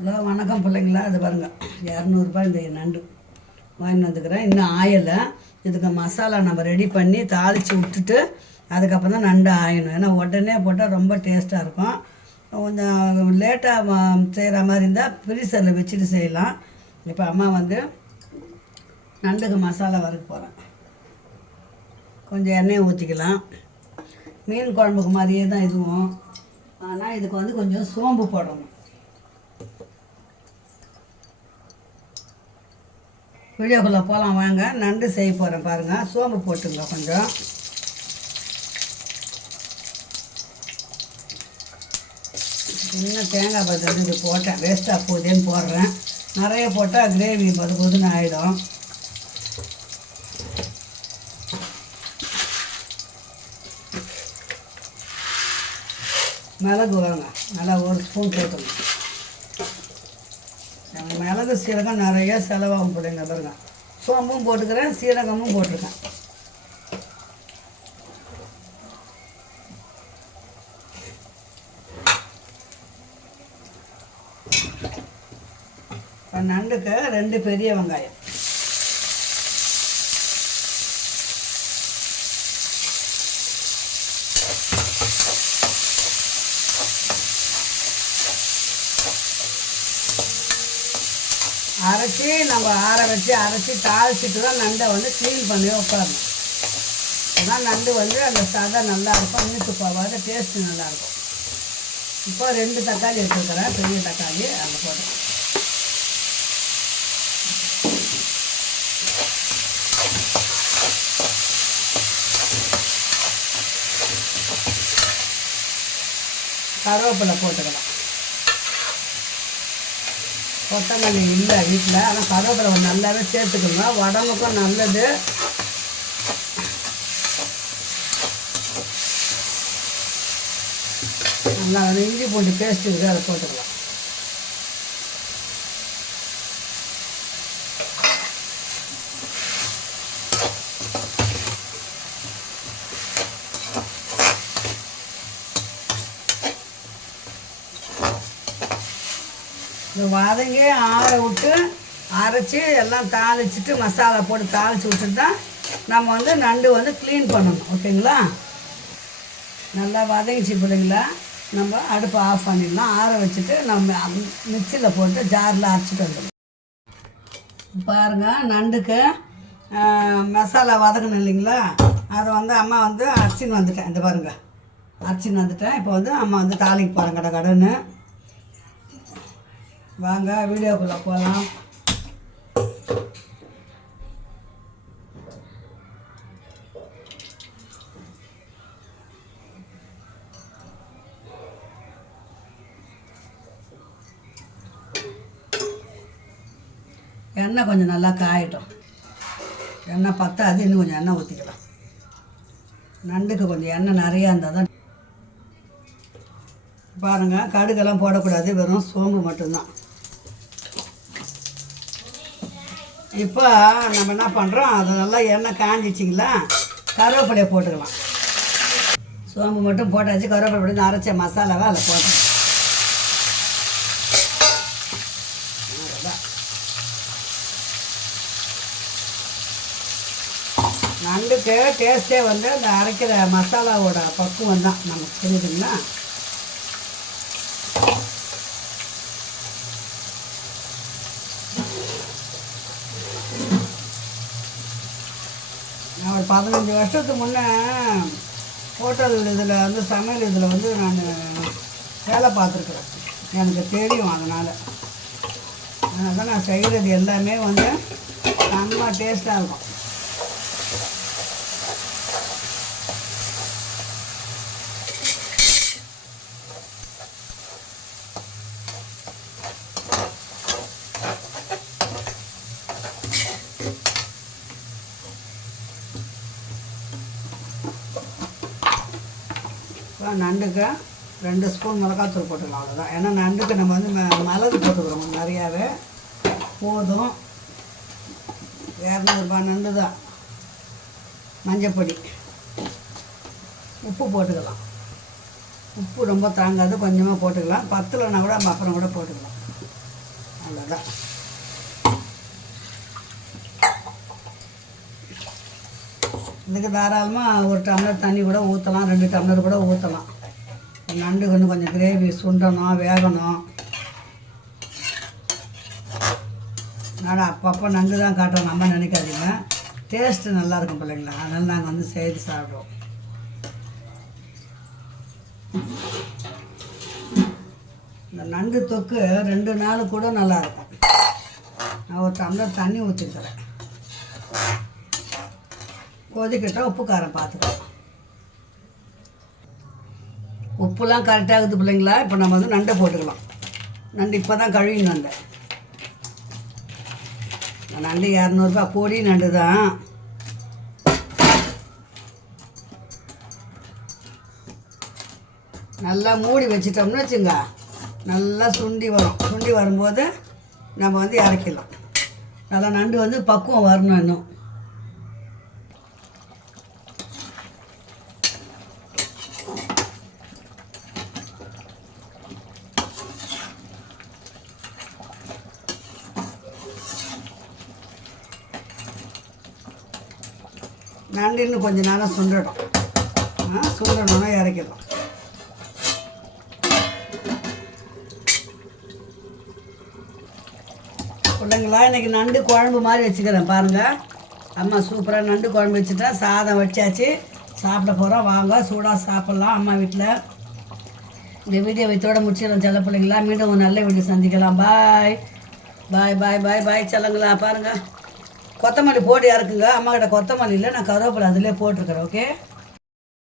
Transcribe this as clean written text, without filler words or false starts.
Hello வணக்கம் பிள்ளைங்களா. அது பாருங்கள், 200 இந்த நண்டு வாங்கிட்டு வந்துக்கிறேன். இன்னும் ஆயலை. இதுக்கு மசாலா நம்ம ரெடி பண்ணி தாளித்து விட்டுட்டு அதுக்கப்புறம் தான் நண்டு ஆயணும். ஏன்னா உடனே போட்டால் ரொம்ப டேஸ்ட்டாக இருக்கும். கொஞ்சம் லேட்டாக செய்கிற மாதிரி இருந்தால் ஃப்ரீசரில் வச்சுட்டு செய்யலாம். இப்போ அம்மா நண்டுக்கு மசாலா வறுக்க போகிறேன். கொஞ்சம் எண்ணெயை ஊற்றிக்கலாம். மீன் குழம்புக்கு மாதிரியே தான் இதுவும். ஆனால் இதுக்கு கொஞ்சம் சோம்பு போடணும். வீடியோக்குள்ளே போகலாம் வாங்க. நண்டு செய்ய போகிறேன் பாருங்கள். சோம்பு போட்டுங்க கொஞ்சம். இன்னும் தேங்காய் பத்து இது போட்டேன், வேஸ்ட்டாக போகுதேன்னு போடுறேன். நிறைய போட்டால் கிரேவி பொதுன்னு ஆகிடும். மிளகு வாங்க, நல்லா 1 ஸ்பூன் போட்டுங்க. மிளகு சீரகம் நிறைய செலவாகும் போடுங்க பாருங்க. சோம்பும் போட்டுக்கிறேன், சீரகமும் போட்டிருக்கேன். இப்போ நண்டுக்கு 2 பெரிய வெங்காயம், அரைச்சி நம்ம அரைச்சி தாளிச்சிட்டு தான் நண்டை க்ளீன் பண்ணி உட்காரணும். அதான் நண்டு அந்த சதை நல்லாயிருக்கும், இனிப்பு போகாத டேஸ்ட்டு நல்லாயிருக்கும். இப்போ 2 தக்காளி வச்சுருக்கிறேன், பெரிய தக்காளி. அதை போடுறேன். கருவேப்பிலை போட்டுக்கலாம். கொத்தமல்லி இல்லை வீட்டில், ஆனால் கருவேப்பிலை நல்லாவே சேர்த்துக்கோங்க, உடம்புக்கும் நல்லது. நல்லா இஞ்சி பூண்டு பேஸ்ட் இருக்குது, அதை போட்டுக்கலாம். வதங்கி ஆற விட்டு அரைச்சி எல்லாம் தாளிச்சிட்டு மசாலா போட்டு தாளித்து விட்டுட்டு தான் நம்ம நண்டு க்ளீன் பண்ணணும். ஓகேங்களா? நல்லா வதங்கிச்சு பிள்ளைங்களா. நம்ம அடுப்பை ஆஃப் பண்ணிடலாம். ஆற வச்சுட்டு நம்ம மிக்சியில் போட்டு ஜாரில் அரைச்சிட்டு வந்துடலாம். பாருங்கள், நண்டுக்கு மசாலா வதக்கணும் இல்லைங்களா, அதை அம்மா அரைச்சின்னு வந்துட்டேன். இந்த பாருங்கள், அரைச்சின்னு வந்துட்டேன். இப்போ அம்மா தாளிக்கு போகிறேன் கடைன்னு. வாங்க வீடியோக்குள்ளே போகலாம். எண்ணெய் கொஞ்சம் நல்லா காயட்டும். எண்ணெய் பத்தாது, இன்னும் கொஞ்சம் எண்ணெய் ஊற்றிக்கலாம். நண்டுக்கு கொஞ்சம் எண்ணெய் நிறையா இருந்தால் தான். பாருங்கள், கடுகெல்லாம் போடக்கூடாது, வெறும் சோம்பு மட்டும்தான். இப்போ நம்ம என்ன பண்ணுறோம், அது நல்லா எண்ணெய் காஞ்சிச்சிங்களா, கருவேப்பிலையை போட்டுக்கலாம். சோம்பு மட்டும் போட்டாச்சு, கருவேப்பிலை போட்டு அரைச்ச மசாலாவை அதில் போட்டோம். நண்டுக்கு டேஸ்ட்டே அந்த அரைக்கிற மசாலாவோட பக்குவம் தான் நமக்கு, புரியுதுங்களா? நான் ஒரு 15 வருஷத்துக்கு முன்னே ஹோட்டல் இதில் சமையல் இதில் நான் வேலை பார்த்துருக்குறேன். எனக்கு தெரியும். அதனால் தான் நான் செய்கிறது எல்லாமே செம்ம டேஸ்ட்டாக இருக்கும். நண்டுக்கு 2 ஸ்பூன் மிளகாத்தூள் போட்டுக்கலாம், அவ்வளோதான். ஏன்னா நண்டுக்கு நம்ம மிளகு போட்டுக்கிறோம் நிறையாவே, போதும். 200 நண்டு தான். மஞ்சப்பொடி, உப்பு போட்டுக்கலாம். உப்பு ரொம்ப தாங்காது, கொஞ்சமாக போட்டுக்கலாம். பத்தலைன்னா கூட நம்ம அப்புறம் கூட போட்டுக்கலாம். அவ்வளோதான். இதுக்கு தாராளமாக ஒரு டம்ளர் தண்ணி கூட ஊற்றலாம், 2 டம்ளர் கூட ஊற்றலாம். நண்டு கொஞ்சம் கிரேவி சுண்டணும், வேகணும். நான் அப்பப்போ நண்டு தான் காட்டுறோம், நம்ம நினைக்காதீங்க. டேஸ்ட்டு நல்லாயிருக்கும் பிள்ளைங்களா, அதனால் நாங்கள் செய்து சாப்பிடுவோம். இந்த நண்டு தொக்கு 2 நாள் கூட நல்லாயிருக்கும். நான் ஒரு டம்ளர் தண்ணி ஊற்றிக்கிறேன். கொதிக்கிட்ட உப்பு காரம் பார்த்துக்கலாம். உப்புலாம் கரெக்டாகுது பிள்ளைங்களா. இப்போ நம்ம நண்டை போட்டுக்கலாம். நண்டு இப்போ தான் கழுவின்னு வந்தேன். நண்டு 200 ரூபாய் பொடி நண்டு தான். நல்லா மூடி வச்சிட்டோம்னு வச்சுங்க, நல்லா சுண்டி வரும். சுண்டி வரும்போது நம்ம இறக்கிடலாம். நல்லா நண்டு பக்குவம் வரணும். இன்னும் நண்டு இன்னும் கொஞ்சம் நேரம் சுண்டணும். சுண்டணுன்னா இறக்கிடலாம். பிள்ளைங்களா, இன்றைக்கி நண்டு குழம்பு மாதிரி வச்சுக்கிறேன் பாருங்கள். அம்மா சூப்பராக நண்டு குழம்பு வச்சுட்டேன். சாதம் வச்சாச்சு, சாப்பிட போகிறோம். வாங்க சூடாக சாப்பிட்லாம் அம்மா வீட்டில். இந்த வீடியோ வைத்தோடு முடிச்சிடலாம் செல்ல பிள்ளைங்களா. மீண்டும் ஒரு நல்ல வீடியோ சந்திக்கலாம். பாய் பாய் பாய் பாய் பாய் செல்லங்களா. பாருங்கள், கொத்தமல்லி போட்டு இறக்குங்க. அம்மா கிட்ட கொத்தமல்லி இல்லை, நான் கருவேப்பிலை அதிலே போட்டிருக்கிறேன். ஓகே.